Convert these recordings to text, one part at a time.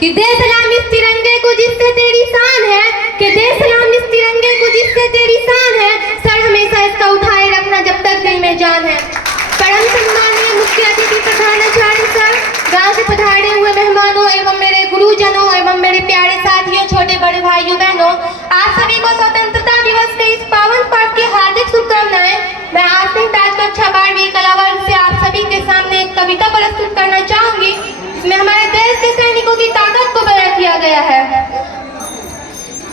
कि दे सलाम इस तिरंगे को जिससे तेरी शान है, कि दे सलाम इस तिरंगे को जिससे तेरी शान है, सर हमेशा इसका उठाए रखना जब तक दिल में जान है। परम सम्मानीय मुख्य अतिथि प्रधानाचार्य सर, गांव से पधारे हुए मेहमानों एवं मेरे गुरुजनों एवं मेरे प्यारे साथियों, छोटे बड़े भाइयों बहनों, आप सभी को स्वतंत्रता दिवस के इस पावन पर्व की हार्दिक शुभकामनाएं। मैं आज ताज कक्षा 12वीं कला वर्ग से आप सभी के सामने एक कविता प्रस्तुत करना चाहूंगी। इसमें हमारे देश के सैनिकों की ताकत को बयां किया गया है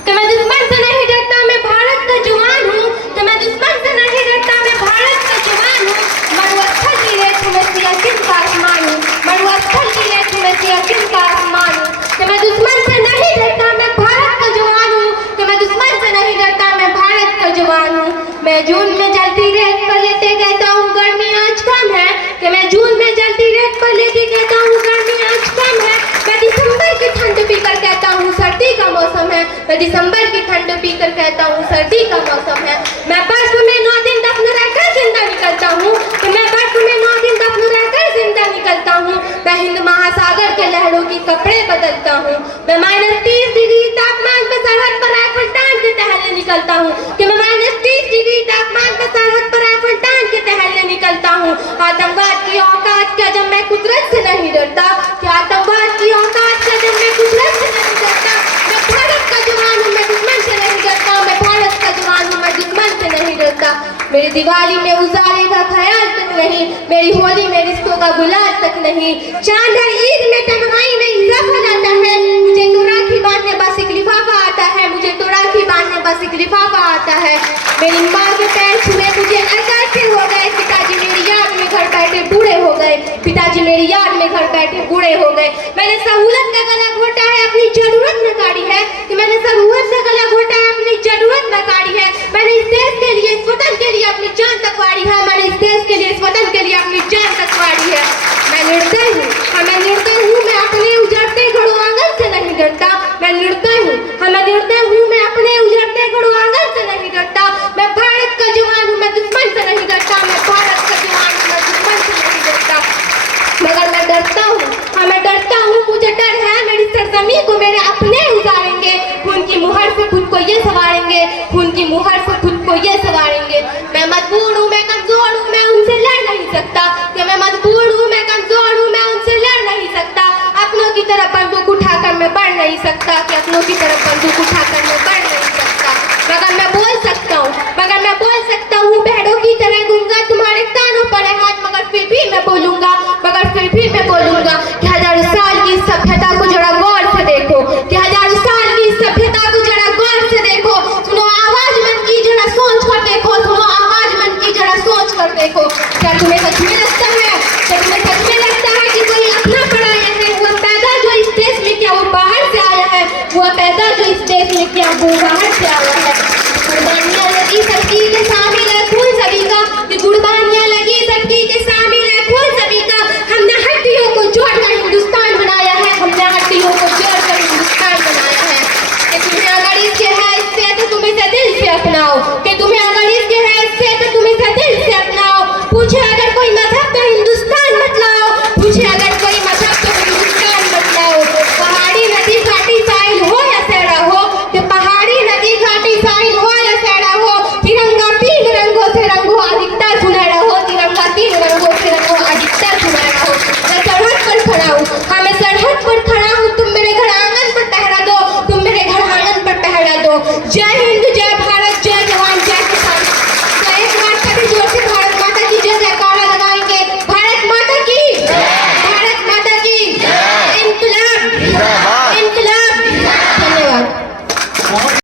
कि मैं दुश्मन से नहीं डरता, मैं भारत का जवान हूँ, कि मैं दुश्मन से नहीं डरता, मैं भारत का जवान हूँ। मरुस्थल की रेत में सियाचिन का आसमान हूँ, मरुस्थल की रेत में सियाचिन का आसमान हूँ, कि मैं दुश्मन से नहीं डरता, मैं भारत का जवान हूँ, कि मैं दुश्मन से नहीं डरता, मैं भारत का जवान हूँ। मैं जून में जलती रेत पर लेटे कहता हूँ गर्मी आज कम है, कि मैं जून में जलती रेत पर लेटे कहता हूँ गर्मी आज कम है। मैं दिसंबर की ठंड पीकर कहता हूँ सर्दी का मौसम है, मैं दिसंबर की ठंड पीकर कहता हूँ सर्दी का मौसम है। मैं बर्फ में 9 दिन दफन रहकर जिंदा निकलता हूँ, कि मैं बर्फ में 9 दिन दफन रहकर जिंदा निकलता हूँ। मैं हिंद महासागर के लहरों की कपड़े बदलता हूँ, मैं -30 डिग्री तापमान पर सरहद पर राइफल टांग के टहलने निकलता हूँ, कि मैं -30 डिग्री तापमान पर सरहद पर राइफल टांग के टहलने निकलता हूँ। आतंकवाद की औकात क्या जब मैं कुदरत से नहीं डरता, कि आतंकवाद की औकात क्या जब मैं कुदरत से नहीं डरता। मैं भारत का जवान हूँ, मैं दुश्मन से नहीं डरता, मैं भारत का जवान हूँ, मैं दुश्मन से नहीं डरता। मेरी दिवाली में उजाले का ख्याल तक नहीं, मेरी होली में रिश्तों का गुलाल तक नहीं। चांद हर ईद में तन्हाई में इजाफा लाता है, मुझे तो राखी बांधने बस एक लिफाफा आता है, मुझे तो राखी बांधने बस एक लिफाफा आता है। मेरी माँ के पैर छुए मुझे अरदासे हो गए, पिताजी मेरी याद में घर बैठे बूढ़े हो गए, पिताजी मेरी याद में घर बैठे बूढ़े हो गए। मैंने सहूलत का गला घोटा है, अपनी जरूरत न काढ़ी है, कि मैंने सहूलत का गला घोटा है, अपनी जरूरत न काढ़ी है। मैंने इस देश के लिए, इस वतन के लिए अपनी जान तक वारी है, मैंने इस देश के लिए, इस वतन के लिए अपनी जान तक वारी है। मैं निर्दय हूँ, मैं निर्दय हूँ, मैं अपने उजड़ते घरों आंगन से नहीं डरता। मैं निर्दय हूँ, मैं निर्दय हूँ, मैं अपने उजड़ते घरों आंगन से नहीं डरता। मैं भारत का जवान हूँ, मैं दुश्मन से नहीं डरता, मैं भारत का जवान हूँ, मैं दुश्मन से नहीं डरता। मगर मैं डरता हूँ, मैं डरता हूँ, मुझे डर है मेरी सरजमी को मेरे अपने उजाड़ेंगे, खून की मुहर से खुद को ये सवारेंगे, खून की मुहर से खुद को ये सवारेंगे। मैं मजबूर हूँ, मैं कमजोर हूँ, मैं उनसे लड़ नहीं सकता, कि मैं मजबूर हूँ, मैं कमजोर हूँ, मैं उनसे लड़ नहीं सकता। अपनों की तरफ बंदूक उठाकर मैं बढ़ नहीं सकता, कि अपनों की तरफ बंदूक उठाकर मैं बढ़ नहीं सकता। मगर मैं बोल सकता हूँ, मगर मैं बोल सकता हूँ, बहरों की तरह गूंगा तुम्हारे कानों पर है हाथ, मगर फिर भी मैं बोलूंगा, मगर फिर भी मैं बोलूंगा कि हजारों साल की सभ्यता को जरा गौर से देखो, कि हजारों साल की सभ्यता को जरा गौर से देखो। सुनो आवाज मन की जरा सोच कर देखो, सुनो आवाज मन की जरा सोच कर देखो। क्या तुम्हें सच में लगता है, क्या तुम्हें सच में लगता है कि कोई अपना पराया है? वो पैदा जो इस देश में क्या वो बाहर से आया है? वो पैदा जो इस देश में क्या वो बाहर से आया है? कुर्बानियां लगी सबकी के शामिल है खून सभी का, कि कुर्बानियां लगी सबकी के शामिल है खून सभी का। हमने हड्डियों को जोड़कर हिंदुस्तान बनाया है, हमने हड्डियों को जोड़कर हिंदुस्तान बनाया है। कि तुम्हें अगर इसके है इससे तो तुम इसे दिल से अपनाओ, कि तुम्हें अगर इसके है इससे तो तुम इसे दिल से अपनाओ। पूछे अगर कोई मजहब तो हिंदुस्तान बतलाओ, पूछे अगर कोई मजहब तो हिंदुस्तान बतलाओ। पहाड़ी नदी घाटी साहिल हो या सहरा हो, कि पहाड़ी नदी घाटी साहिल हो या सहरा हो, तिरंगा 3 रंगों से रंगो अधिकतर सुनहरा हो, तिरंगा 3 रंगों से रंगो अधिकतर सुनहरा हो। मैं सरहद पर खड़ा हूँ, हाँ मैं सरहद पर खड़ा हूँ, तुम मेरे घर आंगन पर पहरा दो, तुम मेरे घर आंगन पर पहरा दो। जय